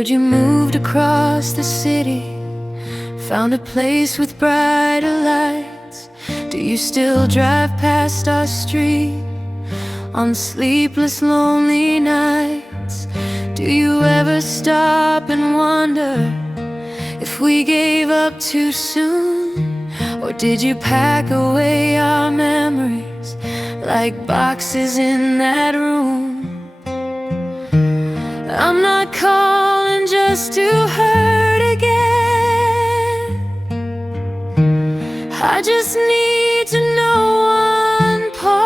heard you moved across the city, found a place with brighter lights. Do you still drive past our street on sleepless, lonely nights? Do you ever stop and wonder if we gave up too soon? Or did you pack away our memories like boxes in that room? I'm not calling just to hurt again. I just need to know one part.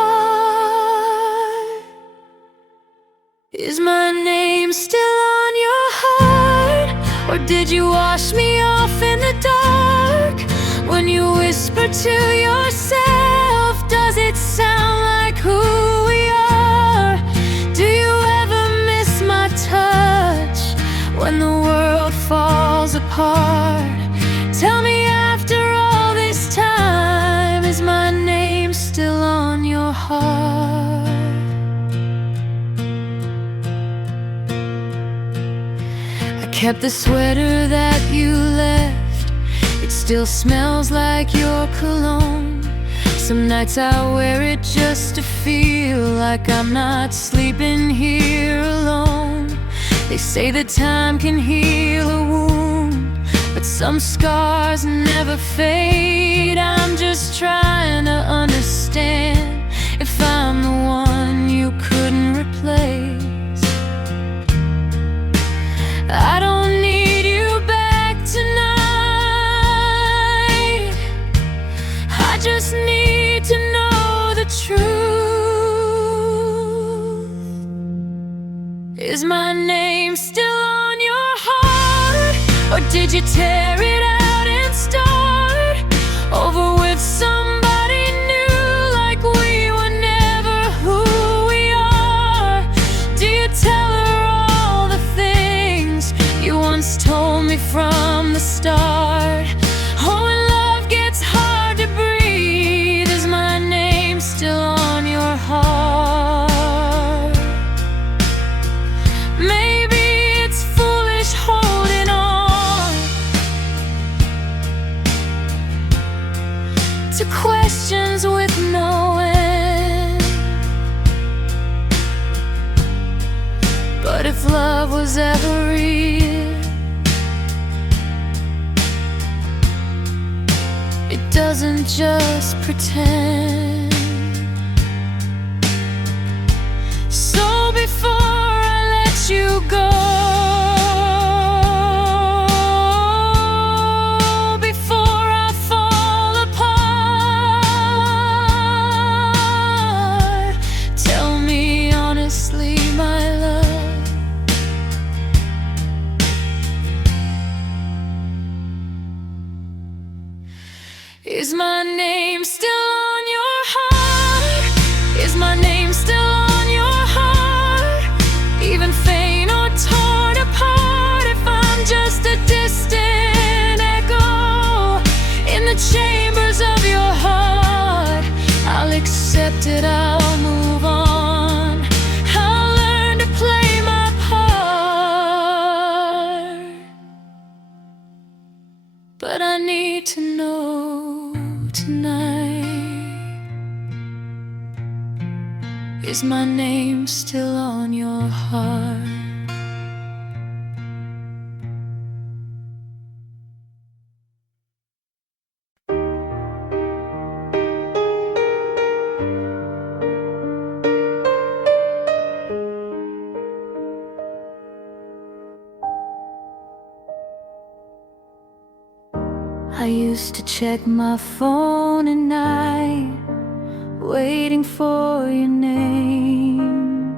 Is my name still on your heart? Or did you wash me off in the dark? When you whisper to yourself, does it sound like who we are? Do you ever miss my touch when the world falls apart? Tell me, after all this time, is my name still on your heart? I kept the sweater that you left. It still smells like your cologne. Some nights I wear it just to feel like I'm not sleeping here alone. They say that time can heal a wound, but some scars never fade. I'm just trying to understand if I'm the one you couldn't replace. I don't need you back tonight. I just need to know the truth. Is my name still on your heart? Or did you tear it out and start over with somebody new, like we were never who we are? Do you tell her all the things you once told me from the start? Oh, when love gets hard to breathe, is my name still on your heart? Maybe it's foolish holding on to questions with no end. But if love was ever real, it doesn't just pretend. So before I let you go, before I fall apart, tell me honestly, my love, is my name still on your heart? Is my name still on your heart? Even faint or torn apart, if I'm just a distant echo in the chambers of your heart, I'll accept it, I'll move on. I'll learn to play my part. But I need to know tonight, is my name still on your heart? I used to check my phone at night, waiting for your name.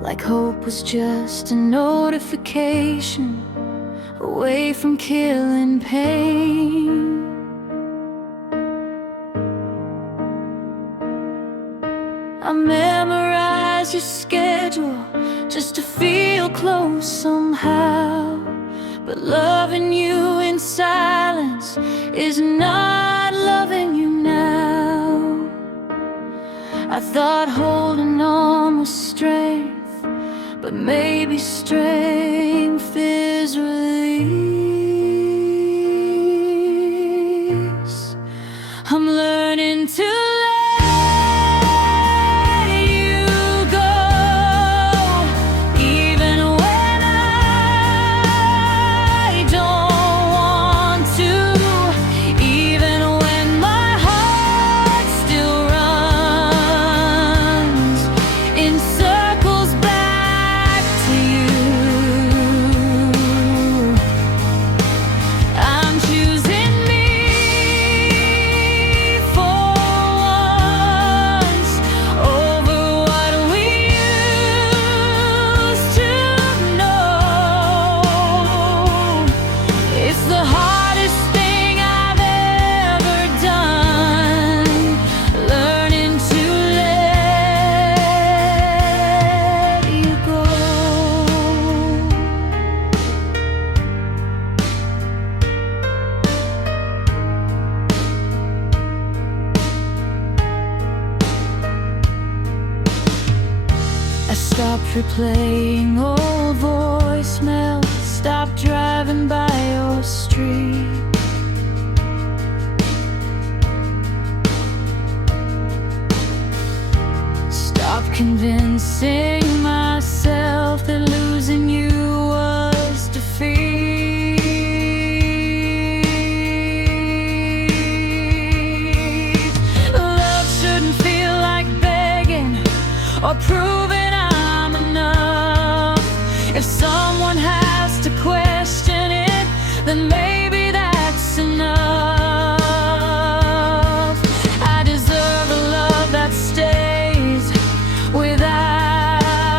Like hope was just a notification away from killing pain. I memorized your schedule just to feel close somehow, but loving you in silence is not loving you now. I thought holding on was strength, but maybe strength is release. I'm learning to let you go, even when I don't want to, even when my heart still runs in circles back to you. I'm choosing me for once over what we used to know. It's the hardest thing I've ever done, learning to let you go. I stopped replaying old voicemails, stopped driving by your street. Stopped convincing myself that losing you was defeat. Love shouldn't feel like begging or proving I'm enough. If someone has to question it, then maybe that's enough. I deserve a love that stays without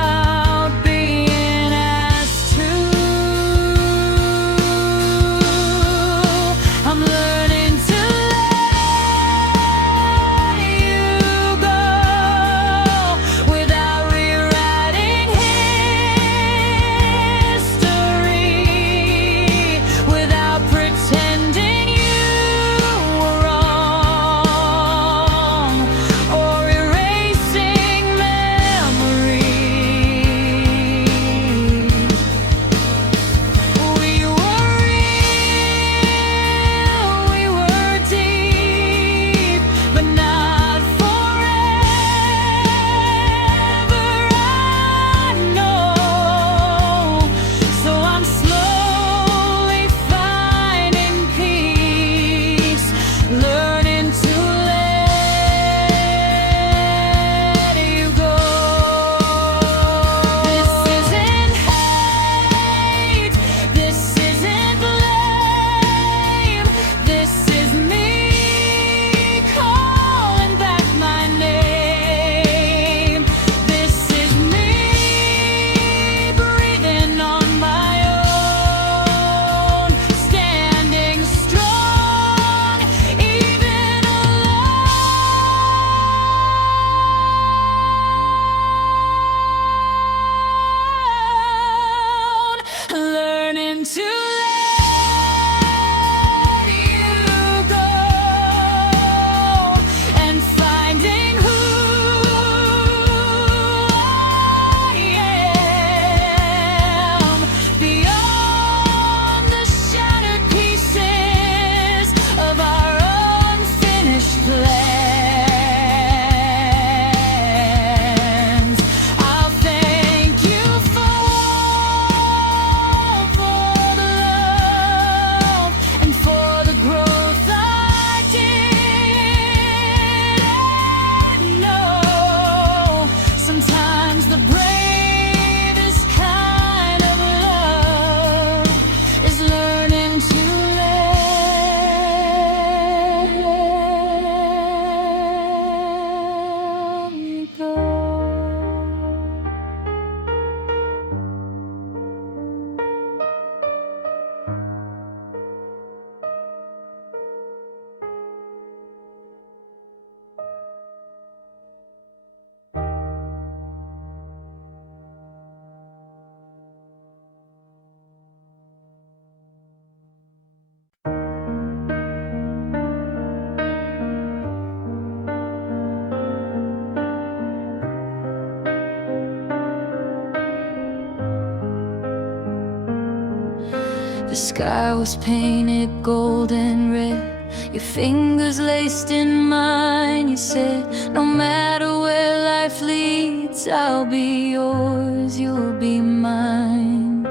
The sky was painted gold and red, your fingers laced in mine. You said, no matter where life leads, I'll be yours, you'll be mine.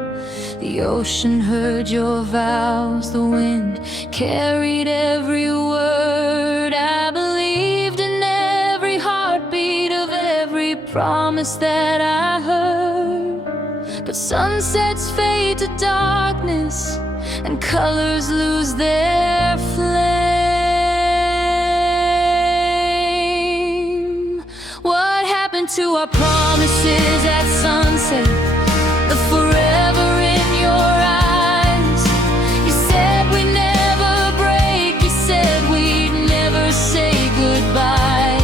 The ocean heard your vows, the wind carried every word. I believed in every heartbeat of every promise that I heard. But sunsets fade to darkness and colors lose their flame. What happened to our promises at sunset? The forever in your eyes. You said we'd never break, you said we'd never say goodbye.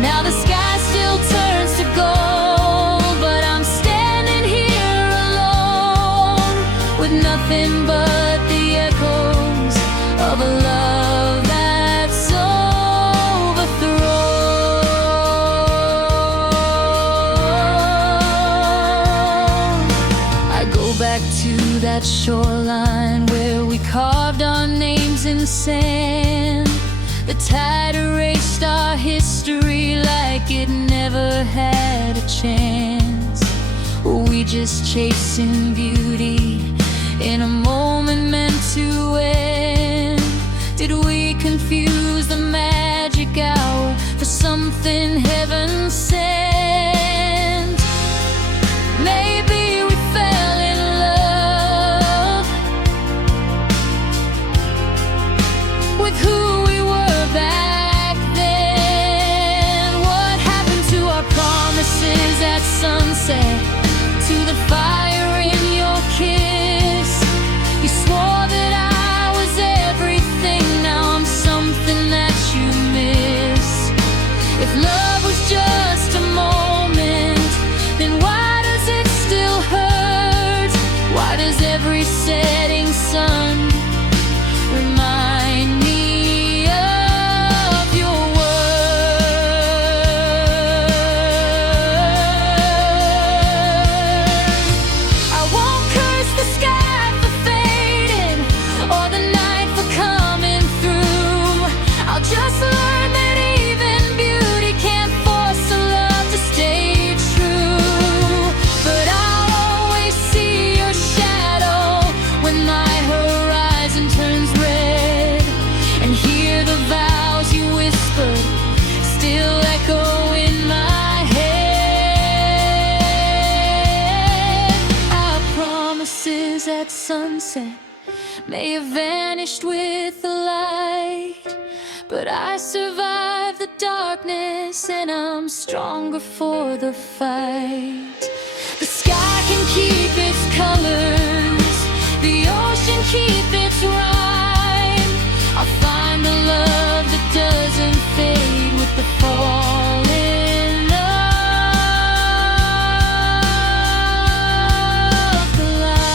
Now the sky still turns to gold, but I'm standing here alone with nothing but the echoes of a love that's overthrown. I go back to that shoreline where we carved our names in sand. The tide erased our history like it never had a chance. We just chasing beauty in a moment meant to end. Did we confuse the magic hour for something heaven sent? Maybe we fell in love with who we were back then. What happened to our promises at sunset? To the fire in your kiss. You swore that I was everything, now I'm something that you miss. If love was just a moment, then why does it still hurt? Why does every setting sun remind me of your words? I won't curse the sky for fading or the night for coming through. I'll just learn that even beauty can't force a love to stay true. But I'll always see your shadow when my horizon turns red, and hear the vows you whispered still echo in my head. Our promises at sunset may have vanished with the light, but I survived the darkness and I'm stronger for the fight. The sky can keep its colors, the ocean keep its rhyme. I'll find the love that doesn't fade with the falling of the light.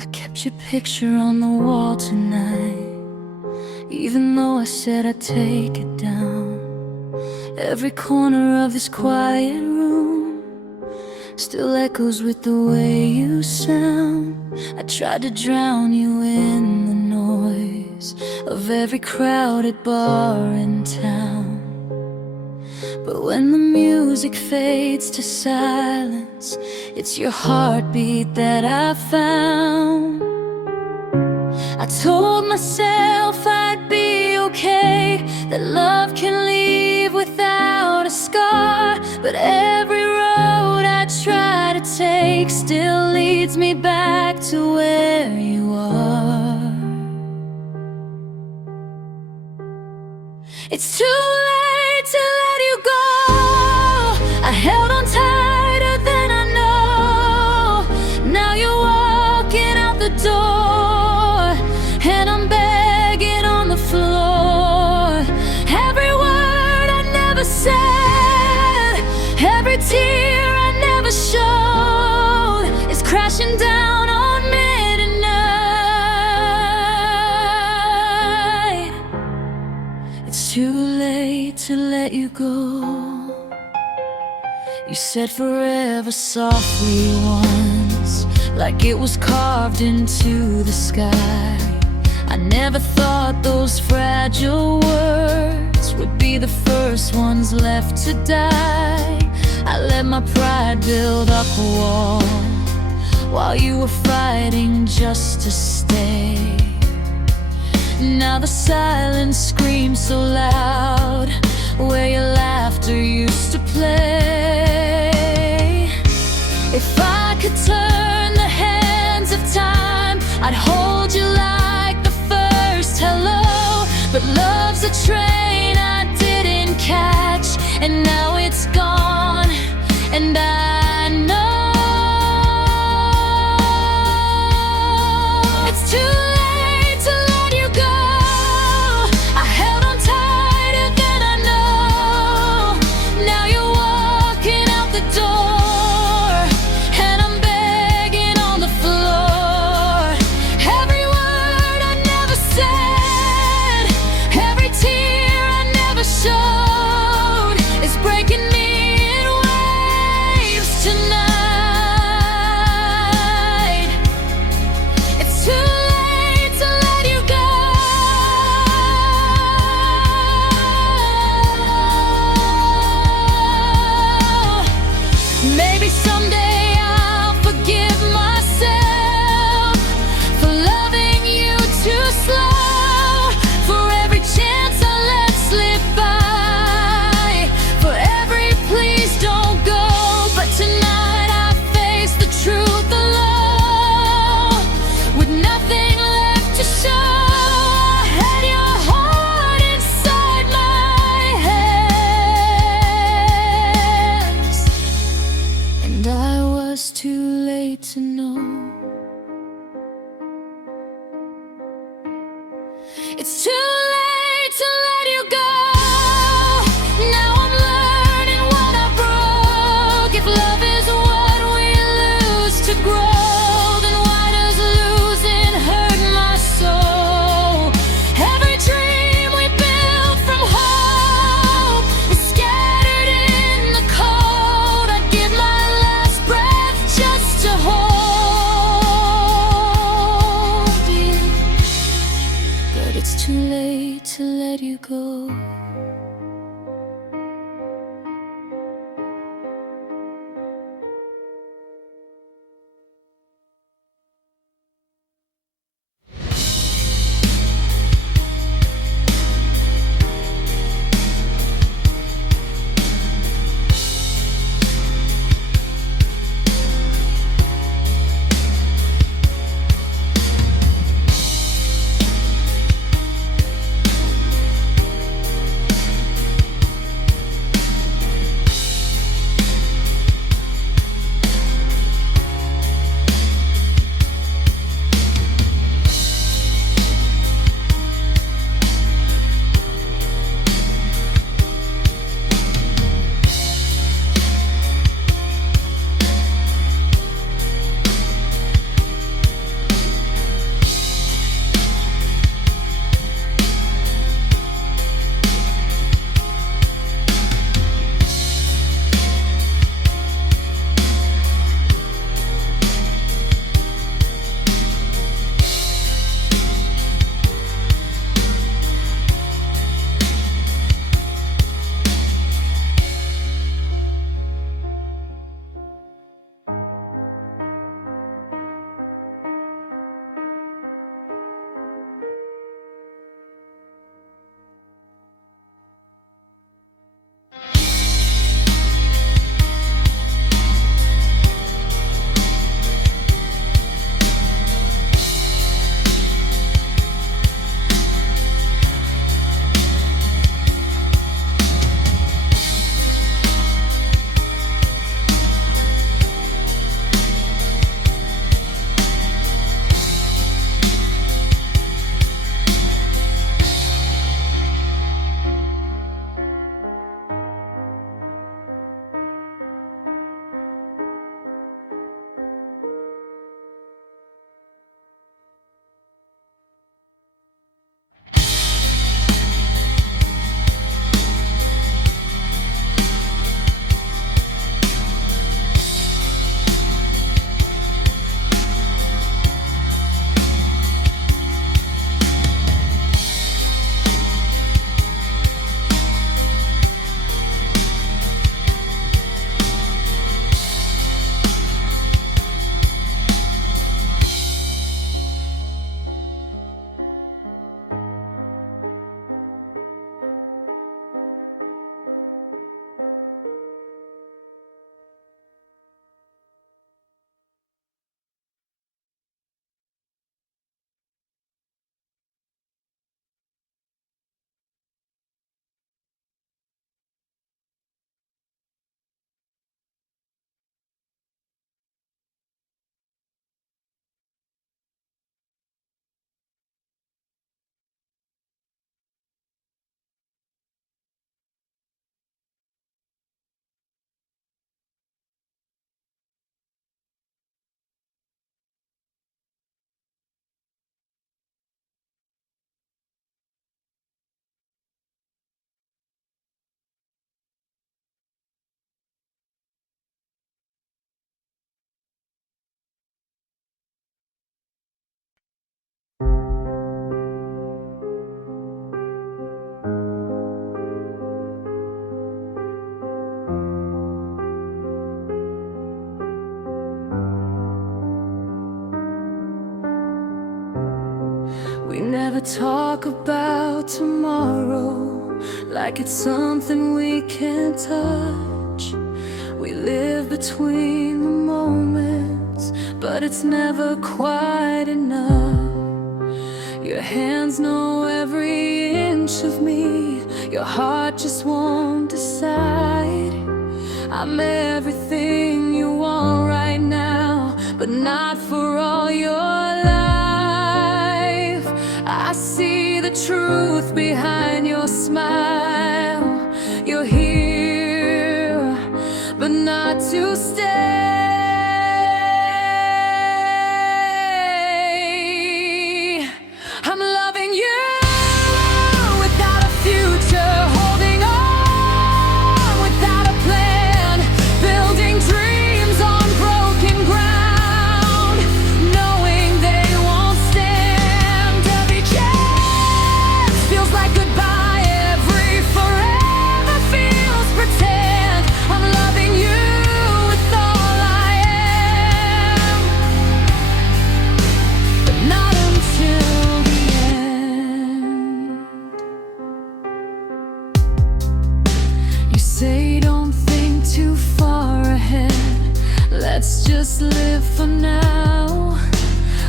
I kept your picture on the wall tonight, even though I said I'd take it down. Every corner of this quiet room still echoes with the way you sound. I tried to drown you in the noise of every crowded bar in town. But when the music fades to silence, it's your heartbeat that I found. I told myself I'd be okay, that love can leave without a scar. But every road I try to take still leads me back to where you are. It's too late to let you go. I held on tighter than I know. Now you're walking out the door. crashing down on midnight. It's too late to let you go. You said forever softly once, like it was carved into the sky. I never thought those fragile words would be the first ones left to die. I let my pride build up a wall while you were fighting just to stay. Now the silence screams so loud where your laughter used to play. If I could turn the hands of time, I'd hold you like the first hello. But love's a train I didn't catch, and now it's gone, and I know it's too late to let you go. I held on tighter than I know. Now you're walking out the door, and I'm begging on the floor. Every word I never said, every tear I never showed is breaking me in waves tonight. It's too late to let you go. Maybe someday I'll forgive myself for loving you too slow, for every chance I let slip by, for every please don't go. But tonight I face the truth alone, with nothing left to show. I had your heart inside my hands, and I was too late to know. It's too late to let you go. Now I'm learning what I broke. If love is what we lose to grow, then why does losing hurt my soul? Every dream we built from hope is scattered in the cold. I'd give my last breath just to hold you, but it's too late to let you go. We never talk about tomorrow like it's something we can't touch. We live between the moments, but it's never quite enough. Your hands know every inch of me, your heart just won't decide. I'm everything you want right now, but not for all your life. I see the truth behind your smile. You're here, but not to stay. I'm loving you without a future, holding on without a plan, building dreams on broken ground, knowing they won't stand. Every chance feels like goodbye, every forever feels pretend. I'm loving you with all I am, but not until the end. You say don't think too far ahead, let's just live for now.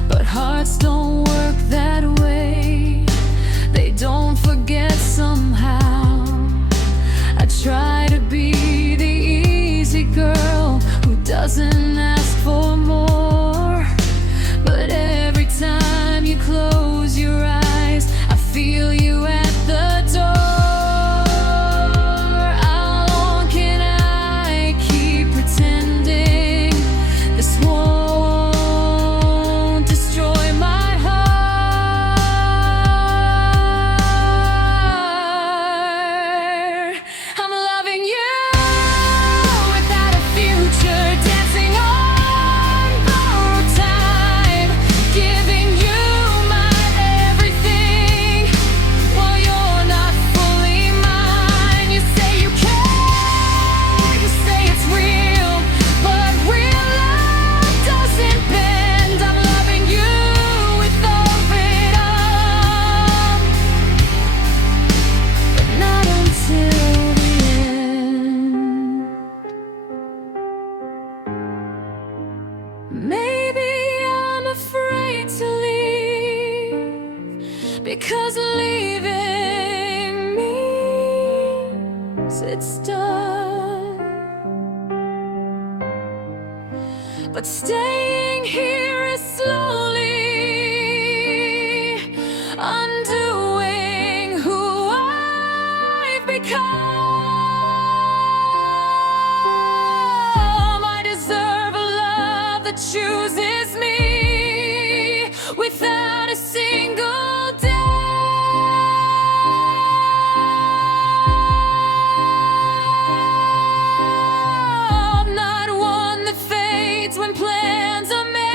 But hearts don't work that way, they don't forget somehow. I try to be the easy girl who doesn't ask for more, but every time you close your eyes, I feel you at the door. How long can I keep pretending this won't destroy my heart? I'm loving you without a future, dancing on borrowed time, giving you my everything while you're not fully mine. You say you care, you say it's real, but real love doesn't bend. I'm loving you with all it all, but not until the end. Maybe I'm afraid to leave, because leaving means it's done. But staying here is slowly undoing who I've become. I deserve a love that chooses me without a single doubt. Not one that fades when plans are made,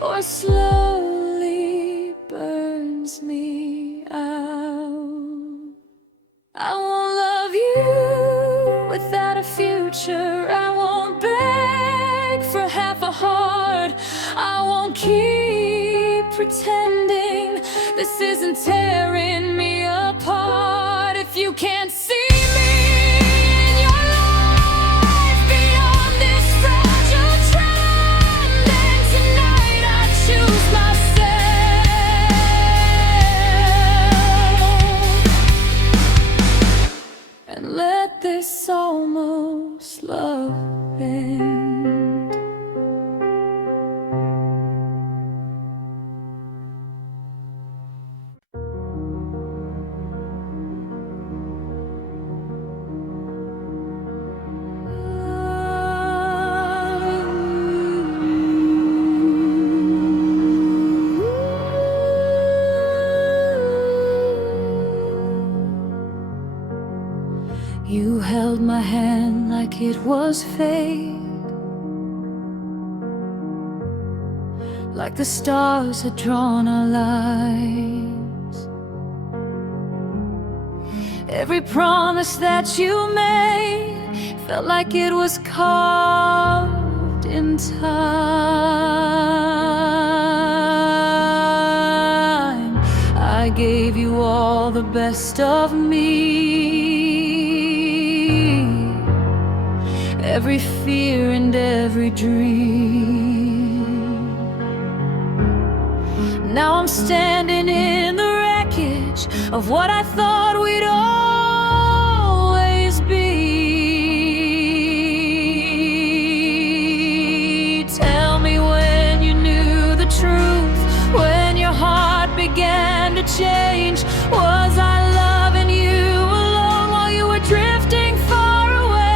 or slowly burns me out. I won't love you without a future. I won't beg for half a heart. I won't keep pretending this isn't tearing me apart. If you can't see me in your life beyond this fragile trend, then tonight I choose myself and let this almost love end. You held my hand like it was fate, like the stars had drawn our lives. Every promise that you made felt like it was carved in time. the best of me, every fear and every dream. Now I'm standing in the wreckage of what I thought we'd always be. Tell me when you knew the truth, when your heart began to change. Was I loving you alone while you were drifting far away?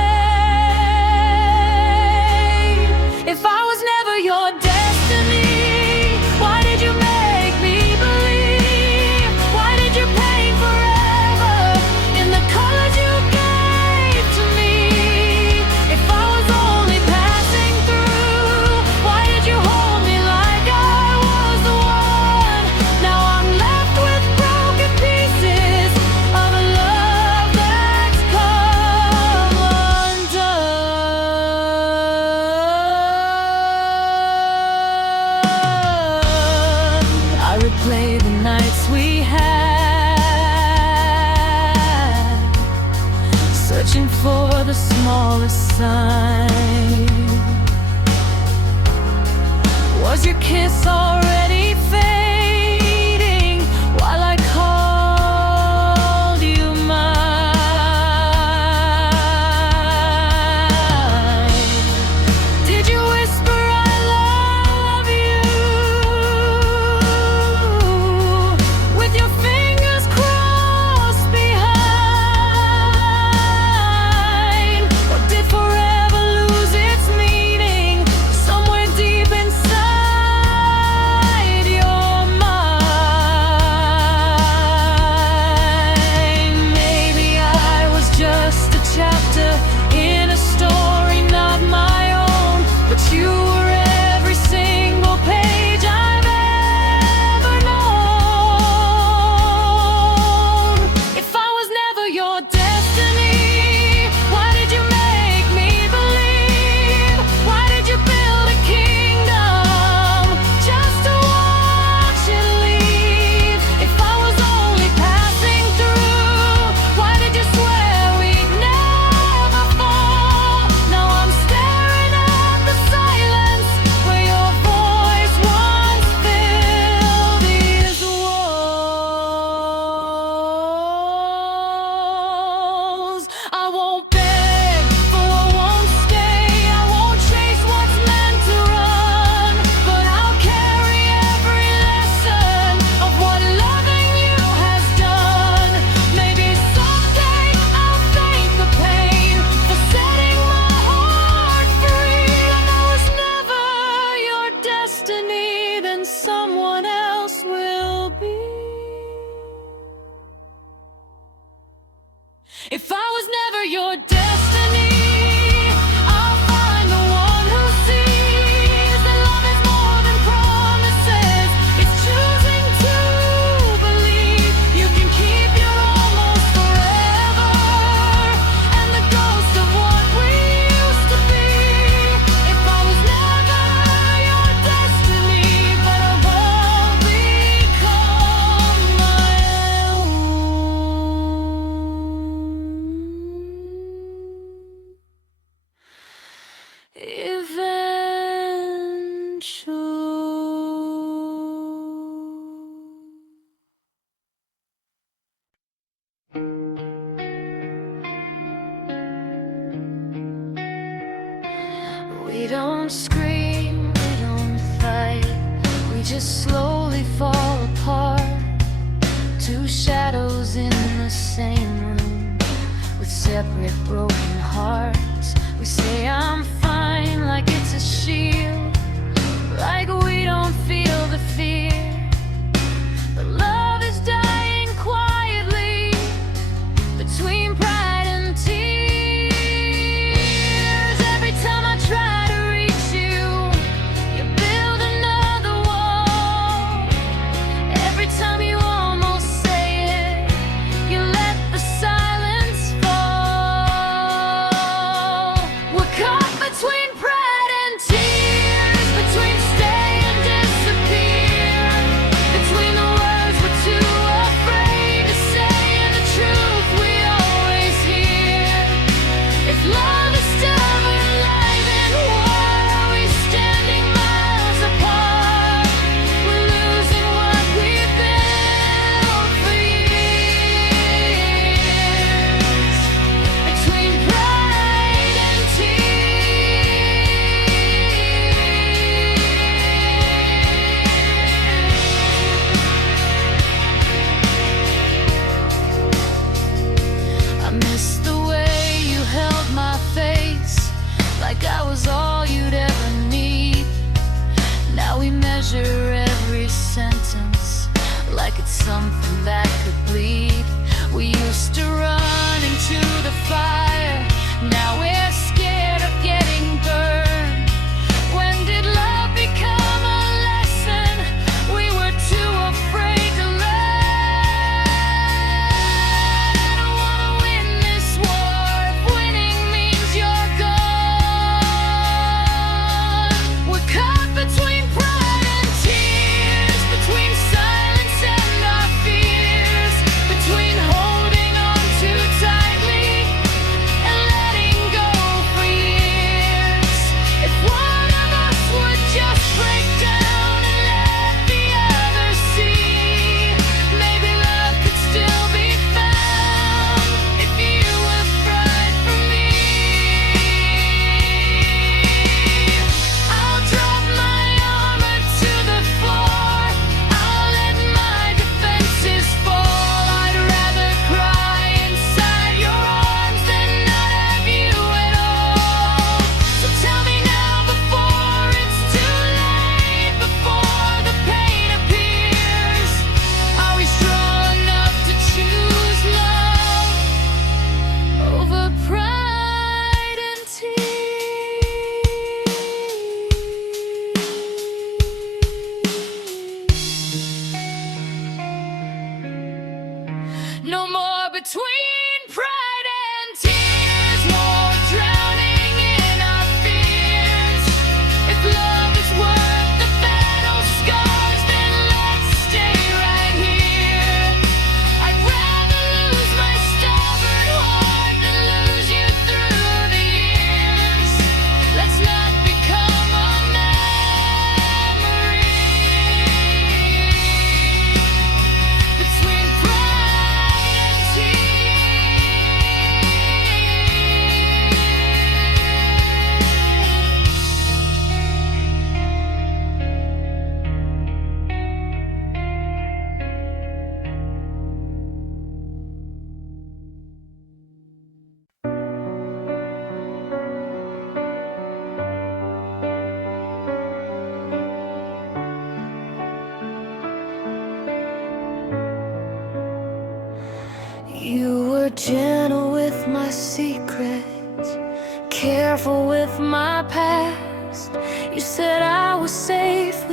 If I was never your destiny, why did you make me believe? Why did you paint forever in the colors you gave to me? If I was only passing through, why did you hold me like I was the one? Now I'm left with broken pieces of a love that's come undone. I replay the nights we had, searching for the smallest sign. Was your kiss already fading while I called you mine? Did you whisper I love you with your fingers crossed behind? Or did forever lose its meaning somewhere deep inside your mind? Maybe I was just a chapter in a story not my own, but you were every single page I've ever known. If I was never your destiny, why did you make me believe? Why did you build a kingdom just to watch it leave? If I was only passing through, why did you swear we'd never fall? Now I'm staring at the silence where your voice once filled these walls. I won't beg for what won't stay, I won't chase what's meant to run, but I'll carry every lesson of what loving you has done. Maybe someday I'll thank the pain for setting my heart free. And I was never your destiny, then someone else will be. If I was never your destiny, I'll find the one who sees that love is more than promises. It's choosing to believe you can keep your almost forever, and the ghost of what we used to be. If I was never your destiny, but I won't become my own. We don't scream, we don't fight, we just slowly fall apart. Two shadows in the same room with separate broken hearts. We say I'm fine like it's a shield, like we don't feel the fear. But love is dying quietly between pride and tears. Every time I try to reach you, you build another wall. Every time you almost say it, you let the silence fall. We're caught between pride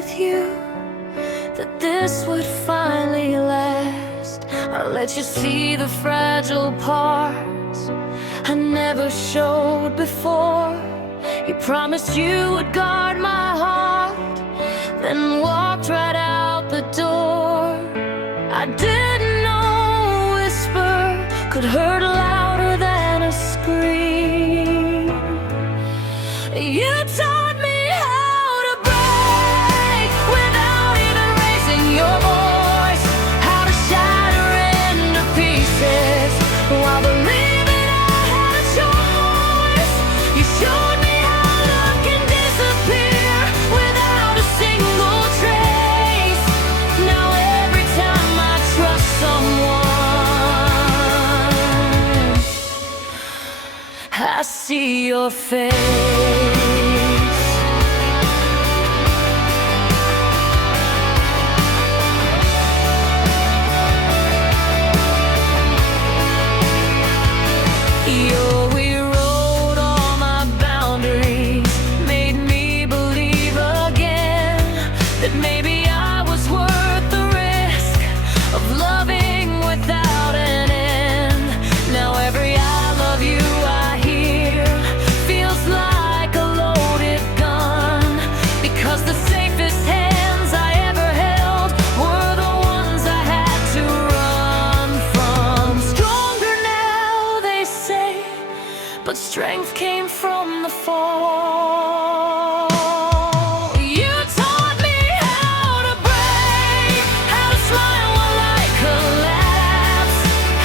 with you that this would finally last. I'll let you see the fragile parts I never showed before. You promised you would guard my heart, then walked right out the door. I didn't know a whisper could hurt louder than a scream. You taught me how to break without even raising your voice, how to shatter into pieces while believing I had a choice. You showed me how love can disappear without a single trace. Now every time I trust someone, I see your face. You rewrote all my boundaries, made me believe again that maybe I was worth the risk of loving without an end. Now every I love you I hear feels like a loaded gun, because the safest hands I ever held were the ones I had to run from. Stronger now, they say, but strength came from the fall. You taught me how to break, how to smile while I collapse,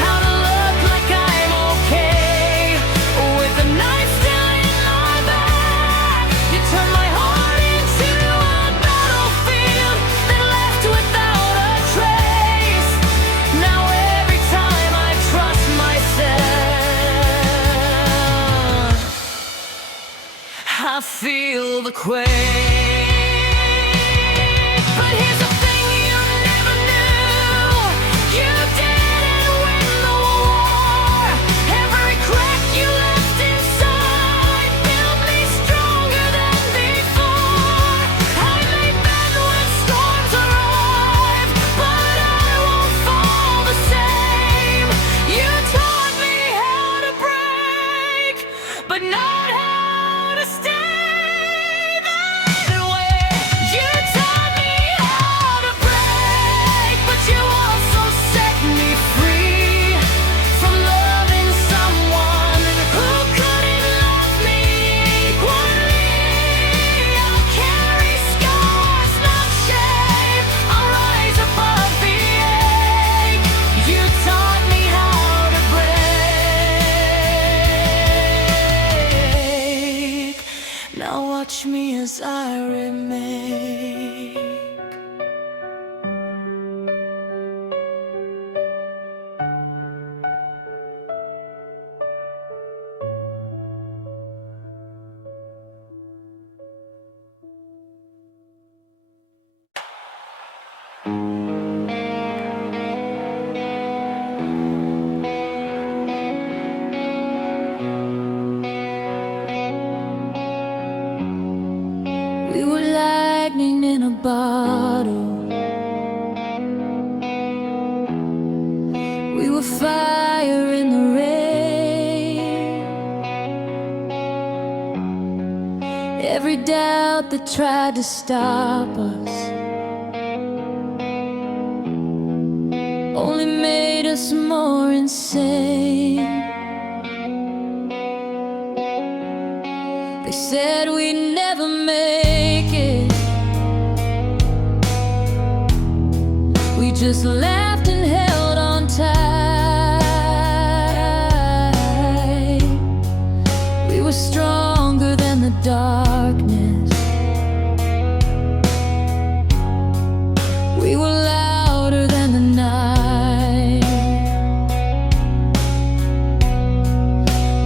how to look like I'm okay with the knife still in my back. You turned my heart into a battlefield that left without a trace. Now every time I trust myself, I feel the quake. But here's the thing you never knew: you didn't win the war. Every crack you left inside built me stronger than before. I may bend when storms arrive, but I won't fall the same. You taught me how to break, but not how to stay that way. You taught me how to break, but you also set me free from loving someone who couldn't love me equally. I'll carry scars, not shame. I'll rise above the ache. You taught me how to break. Now watch me as I remake. We were lightning in a bottle. We were fire in the rain. Every doubt that tried to stop us only made us more insane. They said we'd never make it. We just laughed and held on tight. We were stronger than the darkness. We were louder than the night.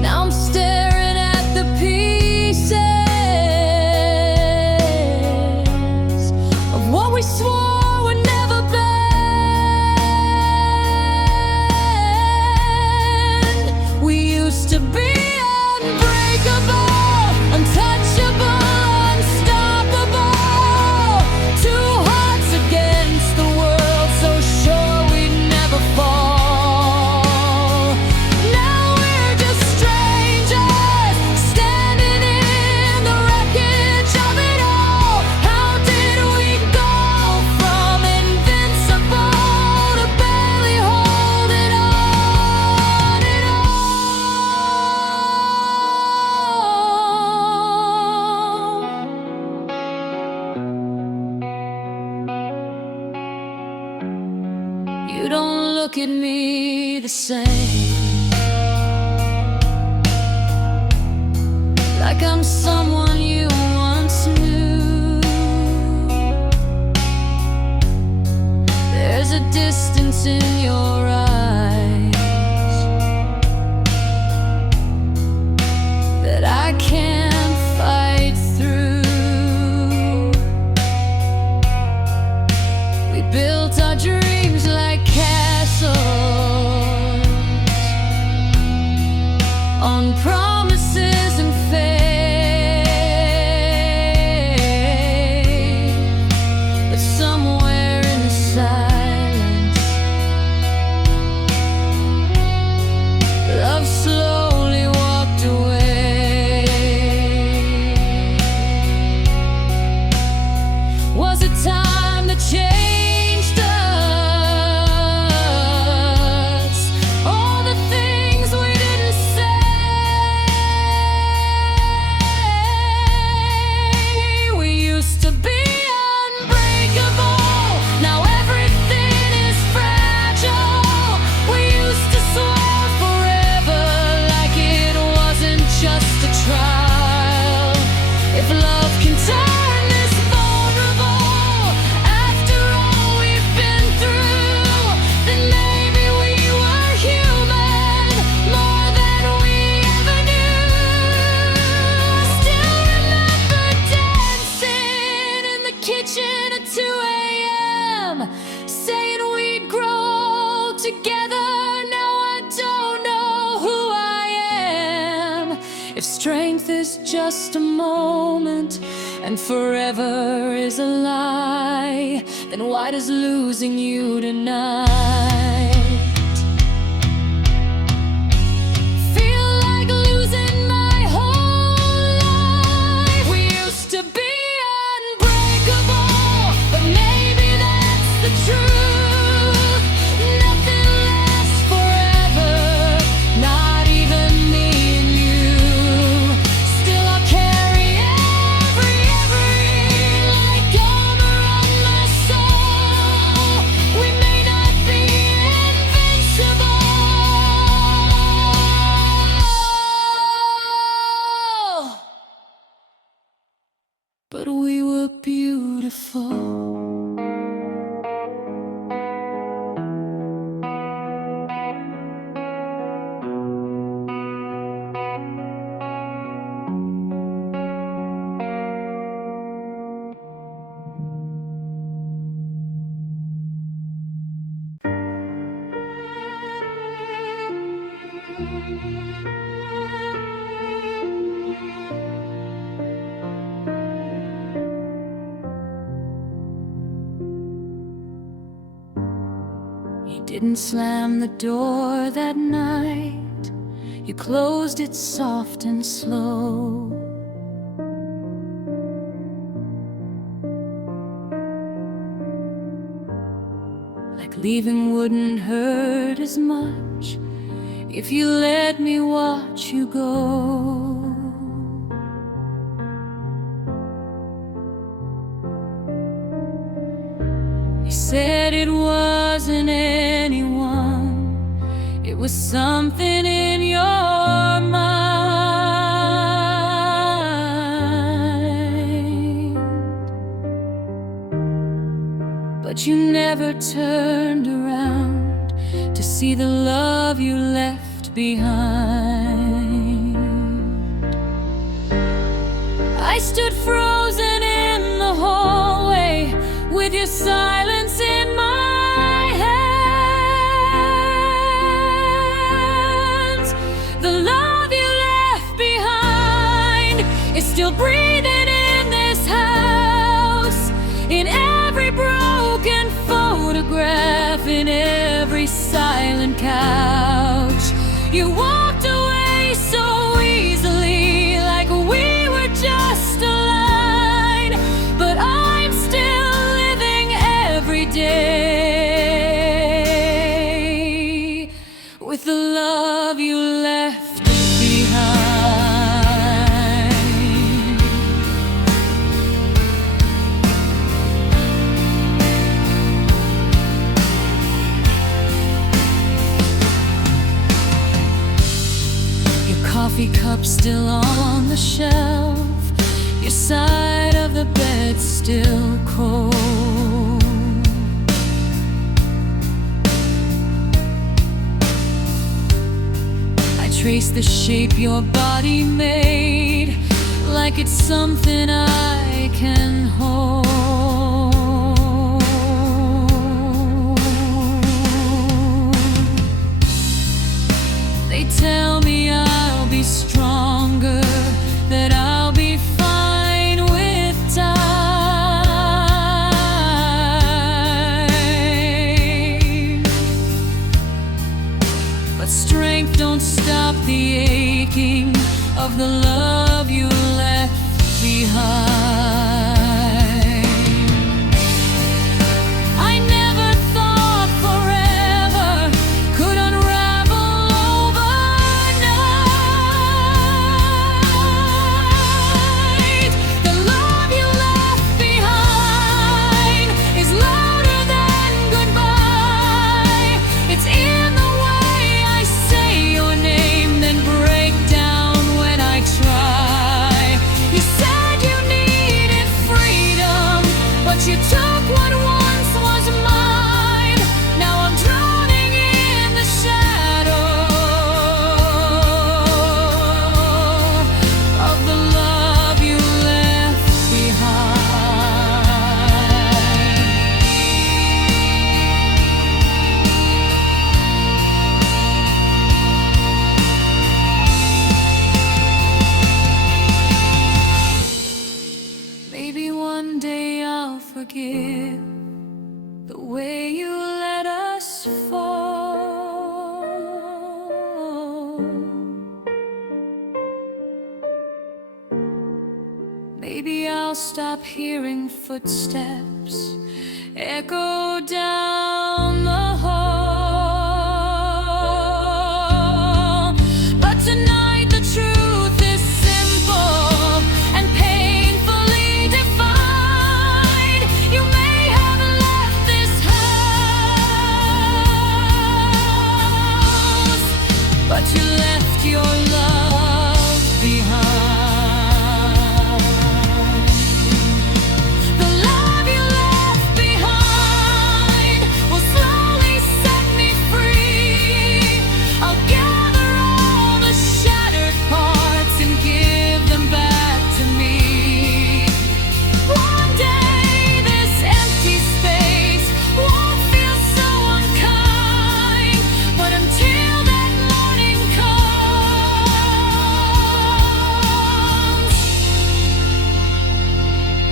Now I'm staring at the pieces of what we swore would never bend. We used to be unbreakable, untouchable, don't look at me the same, like I'm someone you once knew. There's a distance in your eyes that I can't fight through. We built our dreams like castles on promises and faith, but somewhere in the silence, love slowly walked away. Was it time to change us? All the things we didn't say. We used to be unbreakable, now everything is fragile. We used to swear forever like it wasn't just a trial. If love can turn this vulnerable, after all we've been through, then maybe we were human, more than we ever knew. I still remember dancing in the kitchen at 2 a.m., saying we'd grow together. Now I don't know who I am. If strength is just a moment and forever is a lie, then why does losing you tonight feel like losing my whole life? We used to be unbreakable, but maybe that's the truth. Nothing lasts forever, not even me and you. Still I'll carry every like armor on my soul. We may not be invincible, but we were beautiful. You didn't slam the door that night, you closed it soft and slow. Like leaving wouldn't hurt as much if you let me watch you go. You said it wasn't anyone, it was something in your mind. But you never turned around to see the love you left behind. I stood frozen in the hallway with your silence in my hands. The love you left behind is still breathing in this house, in every broken photograph, in every silent couch. You walked away so easily, like we were just a line, but I'm still living every day with the love you left behind. cup still on the shelf, your side of the bed still cold. I trace the shape your body made, like it's something I can hold. They tell me I'll be stronger, that I'll be fine with time. But strength don't stop the aching of the love you left behind. I never thought forever could unravel overnight. The love you left behind is louder than goodbye. It's in the way I say your name, then break down when I try. You said you needed freedom, but you took what once was mine. Now I'm drowning in the shadow of the love you left behind. Maybe one day I'll forgive the way you let us fall. Maybe I'll stop hearing footsteps echo down the hall. But tonight the truth is simple and painfully defined. You may have left this house, but you left your love behind. The love you left behind will slowly set me free. I'll gather all the shattered parts and give them back to me. One day this empty space won't feel so unkind, but until that morning comes,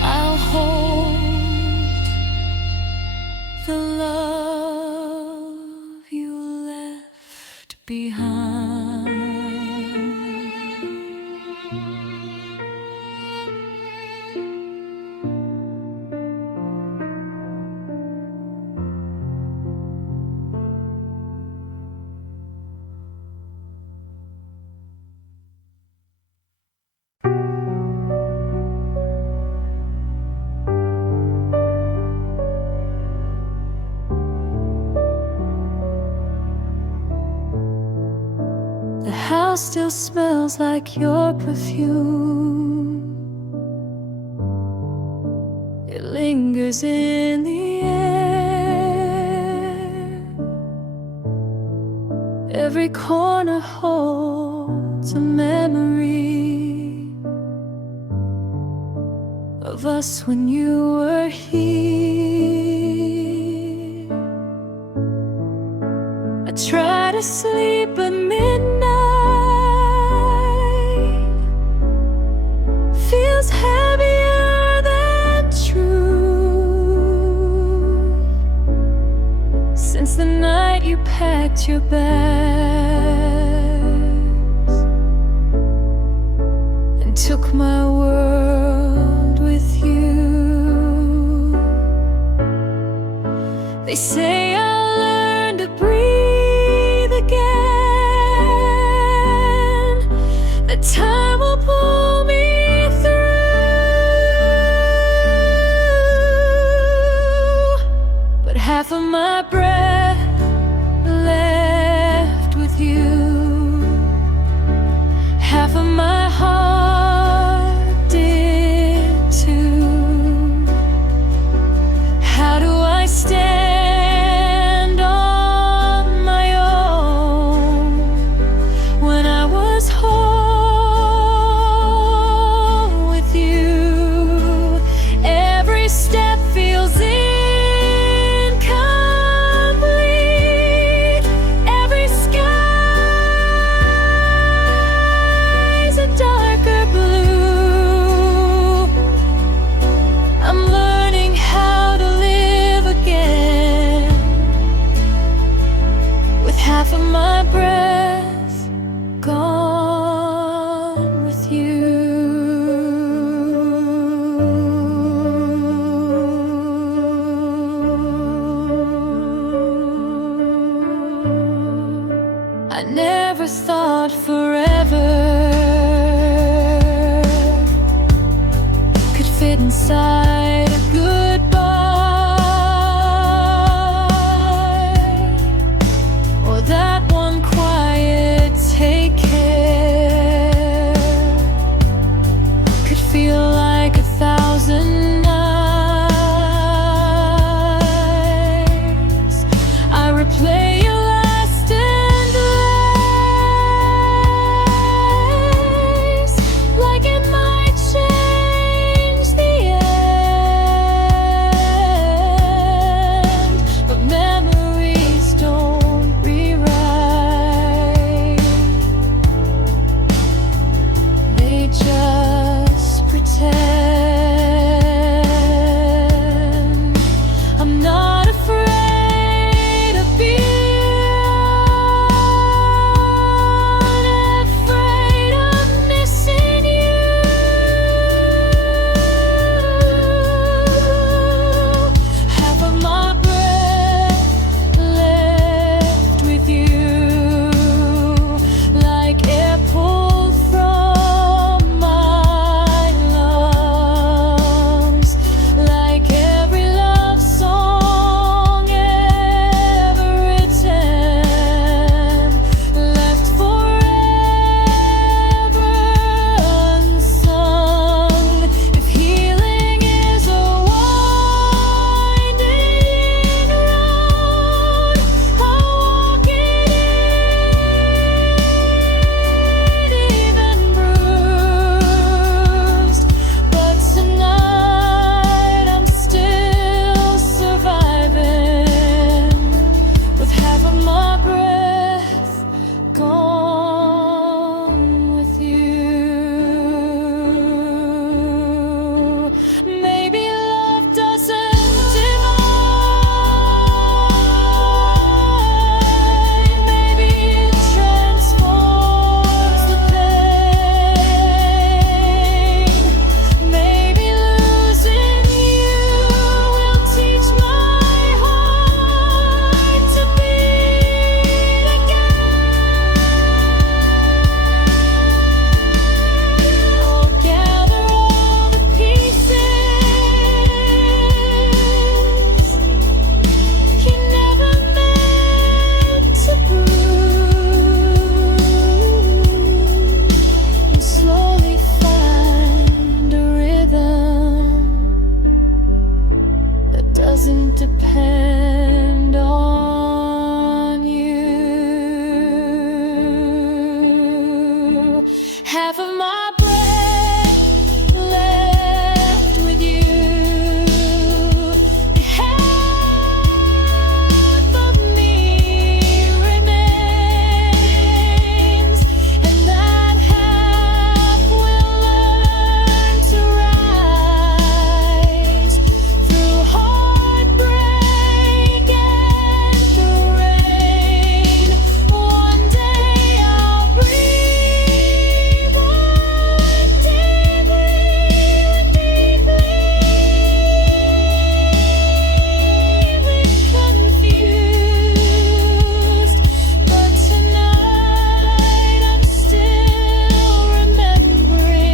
I'll hold the love you left behind. The house still smells like your perfume. It lingers in the air. Every corner holds a memory of us when you were here. I try to sleep at midnight, feels heavier than truth, since the night you packed your bags and took my world with you. They say I'll learn to breathe again, that time will pull me through. But half of my breath left with you, half of my hid inside a goodbye, or that one quiet take care could feel like 1,000 nights. I replay your last endless, like it might change the end, but memories don't rewrite, they just pretend. I'm not afraid of being afraid of missing you. Half of my breath left with you, like air pulled from my lungs, like every love song ever written, left forever unsung. If healing is a winding road, I'll walk it even bruised. But tonight I'm still surviving, with half of my breath gone with you. Maybe love doesn't divide, maybe it transforms the pain. Maybe losing you will teach my heart to beat again. I'll gather all the pieces you never meant to bruise, and slowly find a rhythm that doesn't depend on you. Half of my breath left with you, half of me remains, and that half will learn to rise through heartbreak and through rain. One day I'll breathe one deeply and confused. But tonight I'm still remembering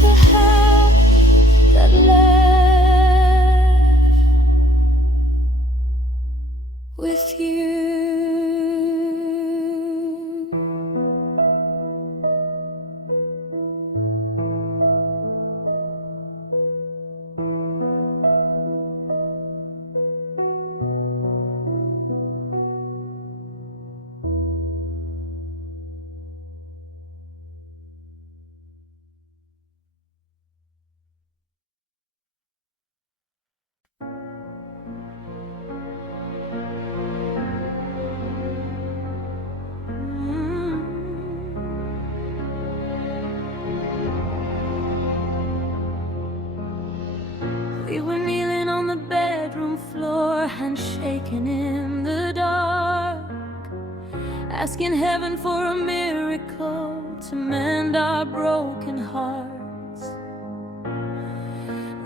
the half that left with you. We were kneeling on the bedroom floor, hands shaking in the dark, asking heaven for a miracle to mend our broken hearts.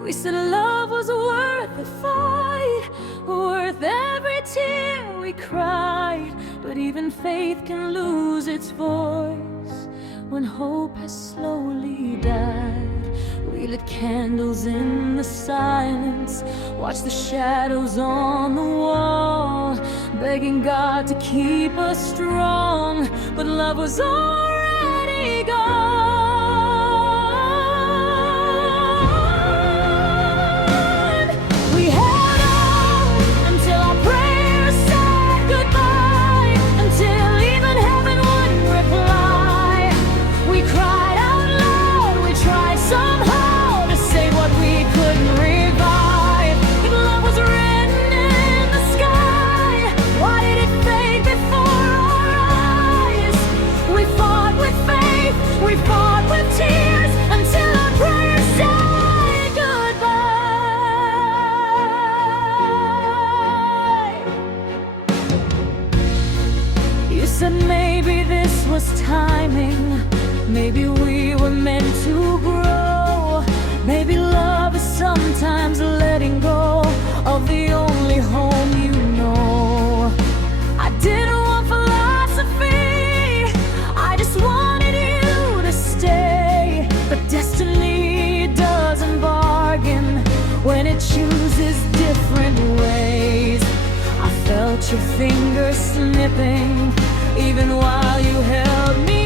We said love was worth the fight, worth every tear we cried. But even faith can lose its voice when hope has slowly died. Lighted candles in the silence, watched the shadows on the wall, begging God to keep us strong, but love was already gone. We held on until our prayers said goodbye, until even heaven wouldn't reply. We cried out loud, we tried somehow to say what we couldn't revive. If love was written in the sky, why did it fade before our eyes? We fought with faith, we fought with tears, until our prayers said goodbye. You said maybe this was timing, maybe we were meant to grow. Maybe love is sometimes letting go of the only home you know. I didn't want philosophy, I just wanted you to stay. But destiny doesn't bargain when it chooses different ways. I felt your fingers snipping even while you held me